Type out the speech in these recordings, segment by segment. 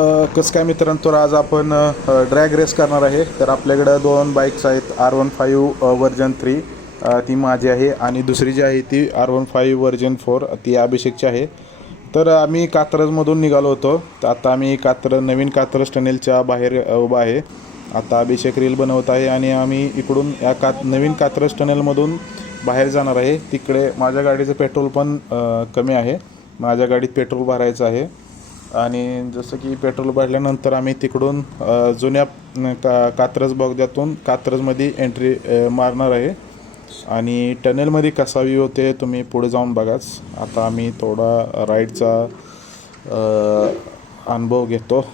कसं काय मित्रांनो, तर आज आपण ड्रॅग रेस करणार आहे. तर आपल्याकडं दोन बाईक्स आहेत, R15 वर्जन 3, ती माझी आहे, आणि दुसरी जी आहे ती R15 वर्जन 4, ती अभिषेकची आहे. तर आम्ही कात्रजमधून निघालो होतो. तर आता आम्ही नवीन कात्रज टनेलच्या बाहेर उभा आहे. आता अभिषेक रील बनवत आहे आणि आम्ही इकडून या नवीन कात्रज टनेलमधून बाहेर जाणार आहे. तिकडे माझ्या गाडीचं पेट्रोल पण कमी आहे. माझ्या गाडीत पेट्रोल भरायचं आहे. आणि जसं की पेट्रोल भरल्यानंतर आम्ही तिकडून जुन्या कात्रज बोगद्यातून कात्रजमध्ये एंट्री मारणार आहे. आणि टनेलमध्ये कसा व्ह्यू होते तुम्ही पुढे जाऊन बघाच. आता आम्ही थोडा राईडचा अनुभव घेतो.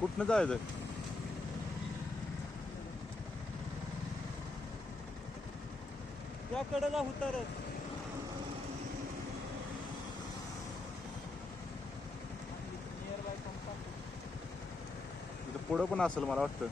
कुठनं जायचं? या कडेला उतरत पुढं पण असेल मला वाटतं.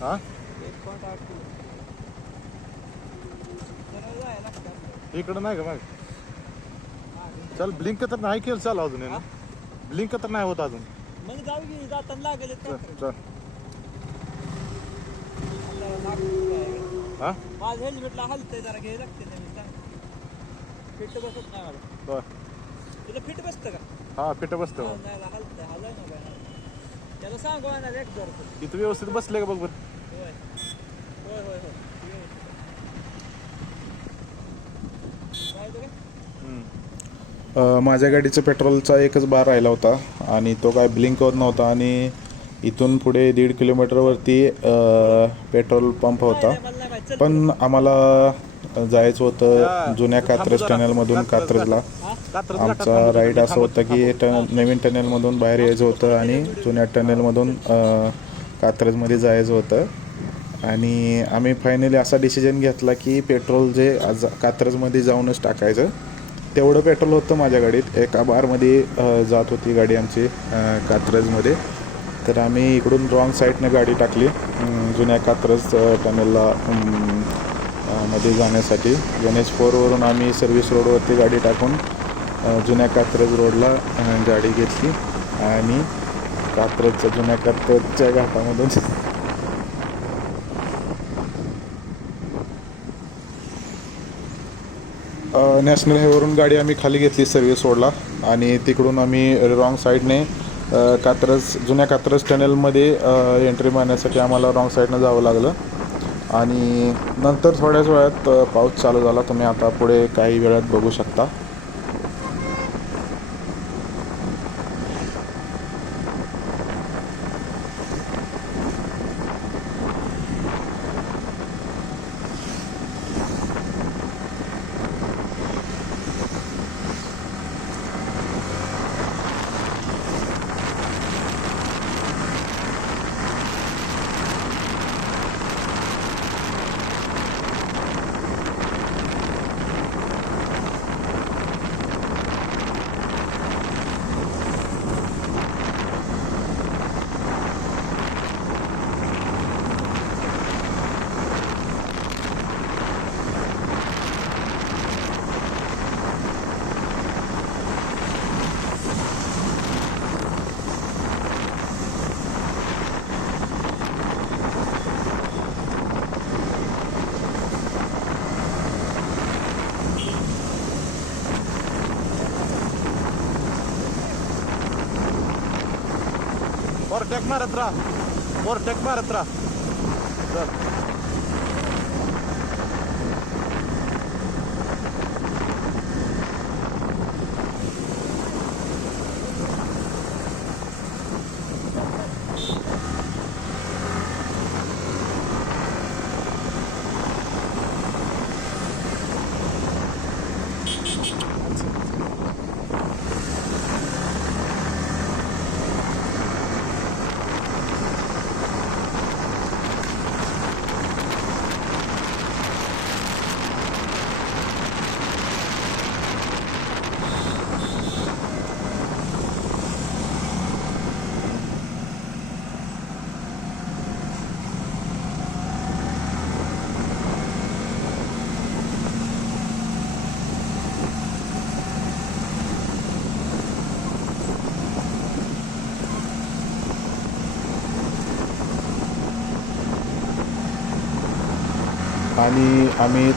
हा 1.8 किलो जरा जायला लागतं आपल्याला. इकडं नाही का मग मागून चल जायला. ब्लिंक तर नाही केलं चाल अजून हा? ब्लिंक तर नाही होत अजून मग जाऊ की जाताना लागेल चल आपल्याला चल लागून जायला. हा माझं हेल्मेटला हलतंय जरा घ्यायला लागते ना मी सांग फिट बसत नाही मला. बर. तुला फिट बसतं का? हा फिट बसतं हा नाही हलतंय हलाय ना काय त्याला सांगू ना एक धरतो. इथं व्यवस्थित बसले का बघ बरं होय होय होय होय व्यवस्थित आहे. जायचं का? माझ्या गाडीचं पेट्रोलचा एकच बार राहिला होता आणि तो काय ब्लिंक होत नव्हता आणि इथून पुढे 1.5 किलोमीटरवरती पेट्रोल पंप नाही होता नाही मला नाही माहिती चल पुढं. पण आम्हाला जायचं होतं जुन्या कात्रज टनेलमधून कात्रजला हा आमचा राईड असा होता की नवीन टनेलमधून बाहेर यायचं होतं आणि जुन्या टनेलमधून कात्रजमध्ये जायचं होतं आणि आम्ही फायनली असा डिसिजन घेतला की पेट्रोल जे कात्रजमध्ये जाऊनच टाकायचं तेवढं पेट्रोल होतं माझ्या गाडीत एका बारमध्ये जात होती गाडी आमची कात्रजमध्ये तर आम्ही इकडून रॉंग साईडनं गाडी टाकली जुन्या कात्रज टनेलला मध्ये जाण्यासाठी NH4 वरून आम्ही सर्व्हिस रोडवरती गाडी टाकून जुन्या कात्रज रोडला गाडी घेतली आणि कात्रजच्या जुन्या कात्रजच्या घाटामधून नॅशनल हायवेवरून गाडी आम्ही खाली घेतली सर्व्हिस रोडला आणि तिकडून आम्ही रॉंग साईडने जुन्या कात्रज टनेलमध्ये एंट्री मारण्यासाठी आम्हाला रॉंग साईडनं जावं लागलं आणि नंतर थोड्याच वेळात पाऊस चालू झाला. तुम्ही आता पुढे काही वेळात बघू शकता. ओव्हरटेक मारत राहा ओव्हरटेक मारत राहा चल आणि आम्ही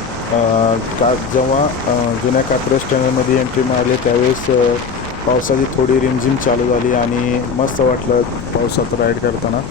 जेव्हा जुन्या कात्रज टनेलमध्ये एंट्री मारली त्यावेळेस पावसाची थोडी रिमझिम चालू झाली आणि मस्त वाटलं पावसात राईड करताना.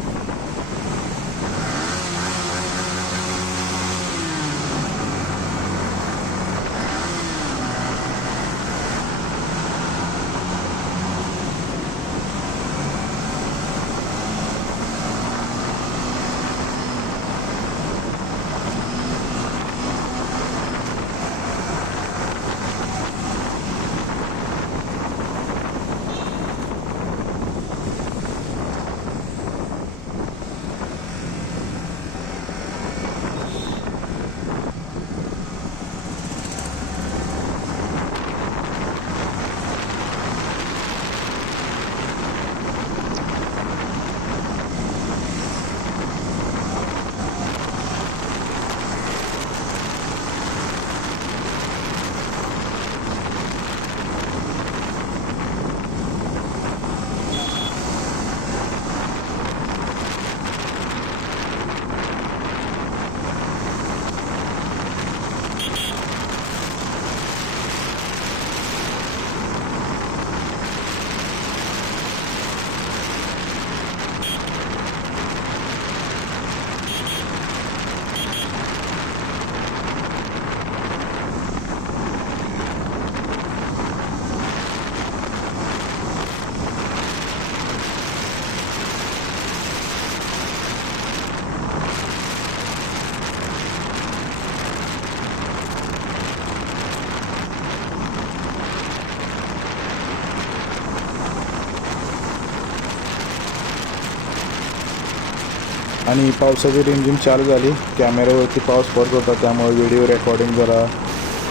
आणि पावसाची रिमझिम चालू झाली. कॅमेऱ्यावरती पाऊस पडत होता, त्यामुळे व्हिडिओ रेकॉर्डिंग जरा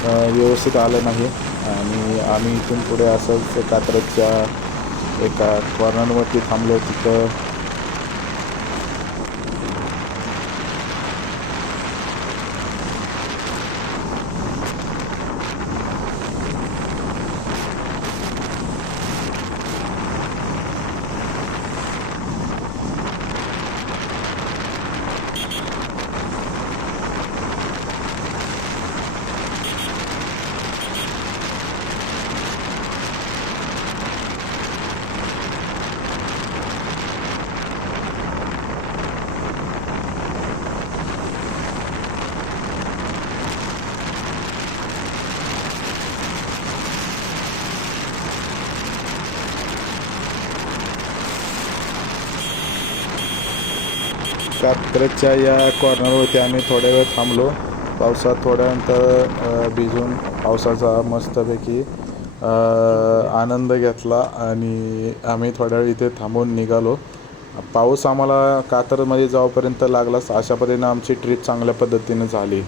व्यवस्थित आलं नाही. आणि आम्ही इथून पुढे असंच कात्रजच्या एका कॉर्नरवरती थांबलो. तिथं कात्रजच्या या कॉर्नरवरती आम्ही थोड्या वेळ थांबलो. पावसात थोड्यानंतर भिजून पावसाचा मस्तपैकी आनंद घेतला आणि आम्ही थोड्या वेळ इथे थांबून निघालो. पाऊस आम्हाला कात्रजमध्ये जाऊपर्यंत लागलाच. अशा पद्धतीनं आमची ट्रिप चांगल्या पद्धतीने झाली.